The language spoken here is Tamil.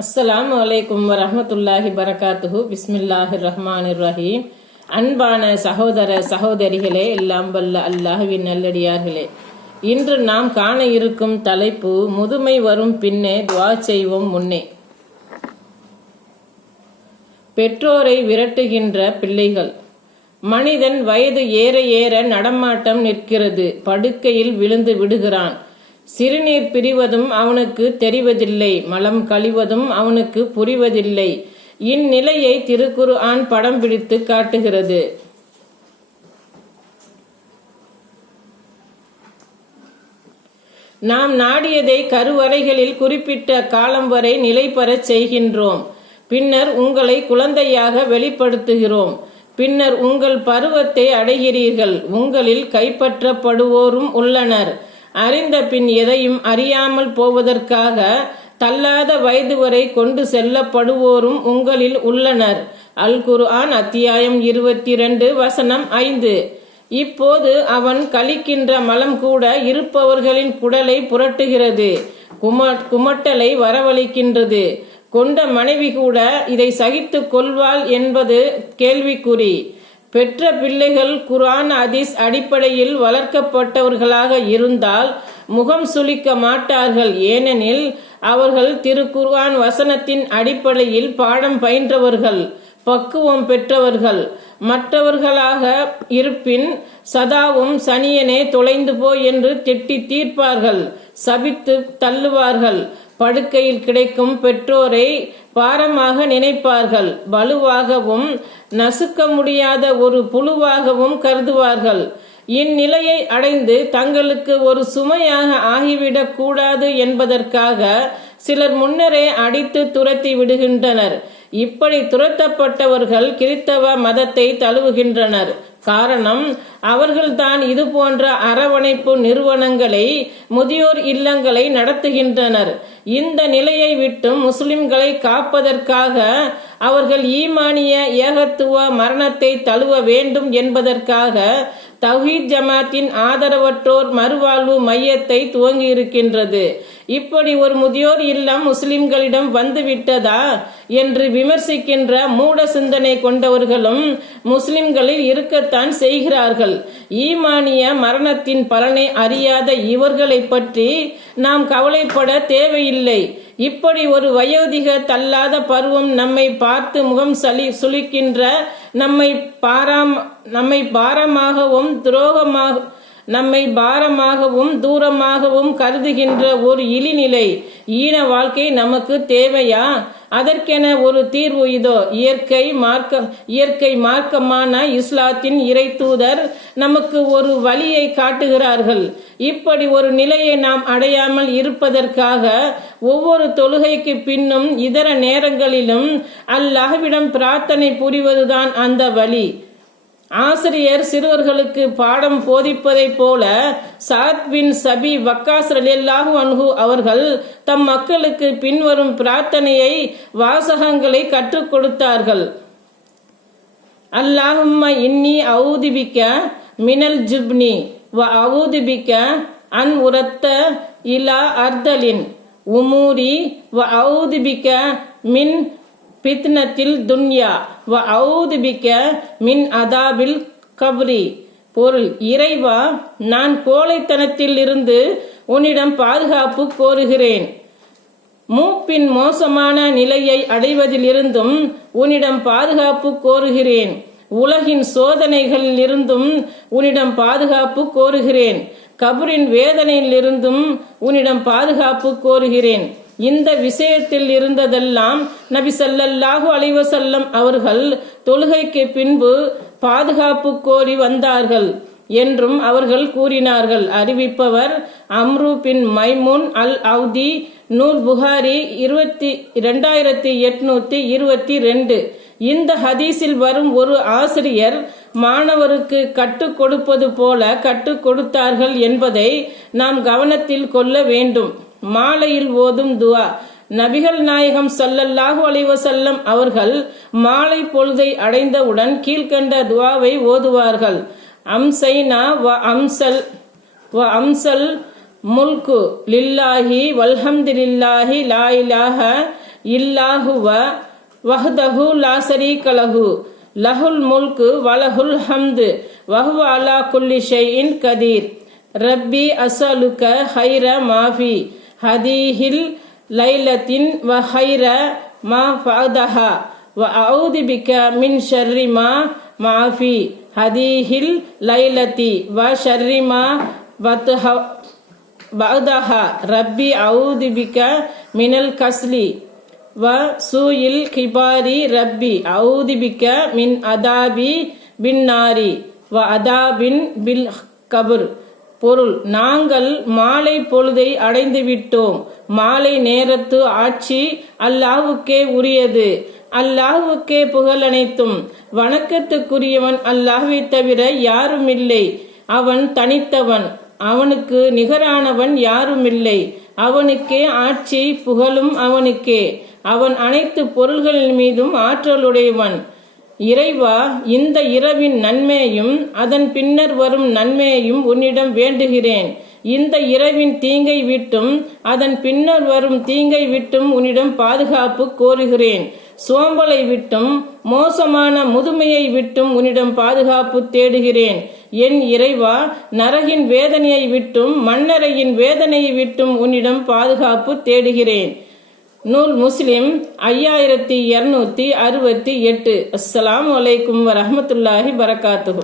அஸ்ஸலாமு அலைக்கும் வரஹ்மத்துல்லாஹி பரகாத்துஹு. பிஸ்மில்லாஹிர் ரஹ்மானிர் ரஹீம். அன்பான சகோதர சகோதரிகளே, எல்லாம் வல்ல அல்லாஹ்வின் நல்லடியார்களே, இன்று நாம் காண இருக்கும் தலைப்பு முதுமை வரும் பின்னே துஆ செய்வோம் முன்னே. பெற்றோரை விரட்டுகின்ற பிள்ளைகள். மனிதன் வயது ஏற ஏற நடமாட்டம் நிற்கிறது. படுக்கையில் விழுந்து விடுகிறான். சிறுநீர் பிரிவதும் அவனுக்கு தெரிவதில்லை. மலம் கழிவதும் அவனுக்கு புரிவதில்லை. இந்நிலையை திருக்குர்ஆன் படம் பிடித்து காட்டுகிறது. நாம் நாடியதை கருவறைகளில் குறிப்பிட்ட காலம் வரை நிலை பெறச் செய்கின்றோம். பின்னர் உங்களை குழந்தையாக வெளிப்படுத்துகிறோம். பின்னர் உங்கள் பருவத்தை அடைகிறீர்கள். உங்களில் கைப்பற்றப்படுவோரும் உள்ளனர். அறிந்த பின் எதையும் அறியாமல் போவதற்காக தள்ளாத வயது வரை கொண்டு செல்லப்படுவோரும் உங்களில் உள்ளனர். அல் குர்ஆன் அத்தியாயம் 22 வசனம் 5. இப்போது அவன் கழிக்கின்ற மலம் கூட இருப்பவர்களின் குடலை புரட்டுகிறது, குமட்டலை வரவழைக்கின்றது. கொண்ட மனைவி கூட இதை சகித்து கொள்வாள் என்பது கேள்விக்குறி. பெற்ற பிள்ளைகள் குர்ஆன் ஹதீஸ் அடிப்படையில் வளர்க்கப்பட்டவர்களாக இருந்தால் முகம் சுளிக்க மாட்டார்கள். ஏனெனில் அவர்கள் திருக்குர்ஆன் வசனத்தின் அடிப்படையில் பாடம் பயின்றவர்கள், பக்குவம் பெற்றவர்கள். மற்றவர்களாக இருப்பின் சதாவும் சனியனே தொலைந்து போ என்று திட்டி தீர்ப்பார்கள், சபித்து தள்ளுவார்கள். படுக்கையில் கிடைக்கும் பெற்றோரை பாரமாக நினைப்பார்கள். வலுவாகவும் நசுக்க முடியாத ஒரு புழுவாகவும் கருதுவார்கள். இந்நிலையை அடைந்து தங்களுக்கு ஒரு சுமையாக ஆகிவிடக் கூடாது என்பதற்காக சிலர் முன்னரே அடித்து துரத்தி விடுகின்றனர். இப்படி துரத்தப்பட்டவர்கள் கிறித்தவ மதத்தை தழுவுகின்றனர். காரணம், அவர்கள்தான் இது போன்ற அரவணைப்பு நிறுவனங்களை, முதியோர் இல்லங்களை நடத்துகின்றனர். இந்த நிலையை விட்டும் முஸ்லிம்களை காப்பதற்காக அவர்கள் ஈமானிய ஏகத்துவ மரணத்தை தழுவ வேண்டும் என்பதற்காக தௌஹீத் ஜமாத்தின் ஆதரவற்றோர் மறுவாழ்வு மையத்தை துவங்கி இருக்கின்றது. இப்படி ஒரு முதியோர் இல்லம் முஸ்லிம்களிடம் வந்துவிட்டதா என்று விமர்சிக்கின்ற மூட சிந்தனை கொண்டவர்களும் முஸ்லிம்களில் இருக்கத்தான் செய்கிறார்கள். ஈமானிய மரணத்தின் பலனை அறியாத இவர்களை பற்றி நாம் கவலைப்பட தேவையில்லை. இப்படி ஒரு வயோதிக தள்ளாத பருவம் நம்மை பார்த்து முகம் சுளிக்கின்ற, நம்மை பாரமாகவும் தூரமாகவும் கருதுகின்ற ஒரு இழிநிலை, ஈன வாழ்க்கை நமக்கு தேவையா? அதற்கென ஒரு தீர்வு இதோ. இயற்கை மார்க்கமான இஸ்லாத்தின் இறை தூதர் நமக்கு ஒரு வழியை காட்டுகிறார்கள். இப்படி ஒரு நிலையை நாம் அடையாமல் இருப்பதற்காக ஒவ்வொரு தொழுகைக்கு பின்னும் இதர நேரங்களிலும் அல்லாஹ்விடம் பிரார்த்தனை புரிவதுதான் அந்த வழி. ஆசிரியர் சிறுவர்களுக்கு பாடம் போதிப்பதை போல சாத் பின் சபி வக்காஸ் ரலியல்லாஹு அன்ஹு அவர்கள் தம் மக்களுக்கு பின்வரும் பிரார்த்தனையை வாசகங்களை கற்றுக் கொடுத்தார்கள். அல்லாஹும்ம இன்னி அஊதுபிக்க மினல் ஜுப்னி வ அஊதுபிக்க அன் உரத்த இலா அர்தலின் உமூரி வ அஊதுபிக்க மின் பித்னத்தில் துன்யா வ அஊதுபிக்க மின் அதாபில் கப்ரி. பொருள்: இறைவா, நான் கோழைத்தனத்தில் இருந்து உன்னிடம் பாதுகாப்பு கோருகிறேன். மூப்பின் மோசமான நிலையை அடைவதிலிருந்தும் உன்னிடம் பாதுகாப்பு கோருகிறேன். உலகின் சோதனைகளில் இருந்தும் உன்னிடம் பாதுகாப்பு கோருகிறேன். கபரின் வேதனையிலிருந்தும் உன்னிடம் பாதுகாப்பு கோருகிறேன். இந்த விஷயத்தில் இருந்ததெல்லாம் நபி ஸல்லல்லாஹு அலைஹி வஸல்லம் அவர்கள் தொழுகைக்கு பின்பு பாதுகாப்பு கோரி வந்தார்கள் என்றும் அவர்கள் கூறினார்கள். அறிவிப்பவர் அம்ரு பின் மைமூன் அல் அவுதி. நூல் புகாரி 2822. இந்த ஹதீஸில் வரும் ஒரு ஆசிரியர் மாணவருக்கு கற்றுக் கொடுப்பது போல கற்றுக் கொடுத்தார்கள் என்பதை நாம் கவனத்தில் கொள்ள வேண்டும். மாலையில் ஓதும் துஆ. நபிகள் நாயகம் ஸல்லல்லாஹு அலைஹி வஸல்லம் அவர்கள் மாலை பொழுதை அடைந்தவுடன் கீழ்கண்ட துஆவை ஓதுவார்கள். அம்சைனா வ அம்சல் முல்கு லில்லாஹி வல்ஹம்துலில்லாஹி லா இலாஹ இல்லாஹுவ வஹ்தஹு லா ஷரீக லஹு லஹுல் முல்கு வலஹுல் ஹம்து வஹுவ அலா குல்லி ஷைஇன் கதீர். ரப்பி அஸ்அலுக ஹைர மாஃபி ஹதீஹில் லைலத்தின் வ ஹைர மா ஃபஅதஹா வ அஊது பிக மின் ஷர்ரி மா மாஃபி ஹதீஹில் லைலத்தி வ ஷர்ரி மா பஅதஹா. ரப்பி அஊது பிக மினல் கஸ்லி வ சூயில் கிபாரி. ரப்பி அஊது பிக மின் அதாபி பின் நாரி வ அதாபின் பில் கபர். பொருள்: நாங்கள் மாலை பொழுதை அடைந்து விட்டோம். மாலை நேரத்து ஆட்சி அல்லாஹ்வுக்கே உரியது. அல்லாஹ்வுக்கே புகழ் அனைத்தும். வணக்கத்துக்குரியவன் அல்லாஹ்வை தவிர யாருமில்லை. அவன் தனித்தவன், அவனுக்கு நிகரானவன் யாருமில்லை. அவனுக்கே ஆட்சி, புகழும் அவனுக்கே. அவன் அனைத்து பொருள்களின் மீதும் ஆற்றலுடையவன். இறைவா, இந்த இரவின் நன்மையையும் அதன் பின்னர் வரும் நன்மையையும் உன்னிடம் வேண்டுகிறேன். இந்த இரவின் தீங்கை விட்டும் அதன் பின்னர் வரும் தீங்கை விட்டும் உன்னிடம் பாதுகாப்பு கோருகிறேன். சோம்பலை விட்டும் மோசமான முதுமையை விட்டும் உன்னிடம் பாதுகாப்பு தேடுகிறேன். என் இறைவா, நரகின் வேதனையை விட்டும் மண்ணறையின் வேதனையை விட்டும் உன்னிடம் பாதுகாப்பு தேடுகிறேன். நூல் முஸ்லிம் 5268. அஸ்ஸலாமு அலைக்கும் வரஹ்மத்துல்லாஹி பரகாத்துஹு.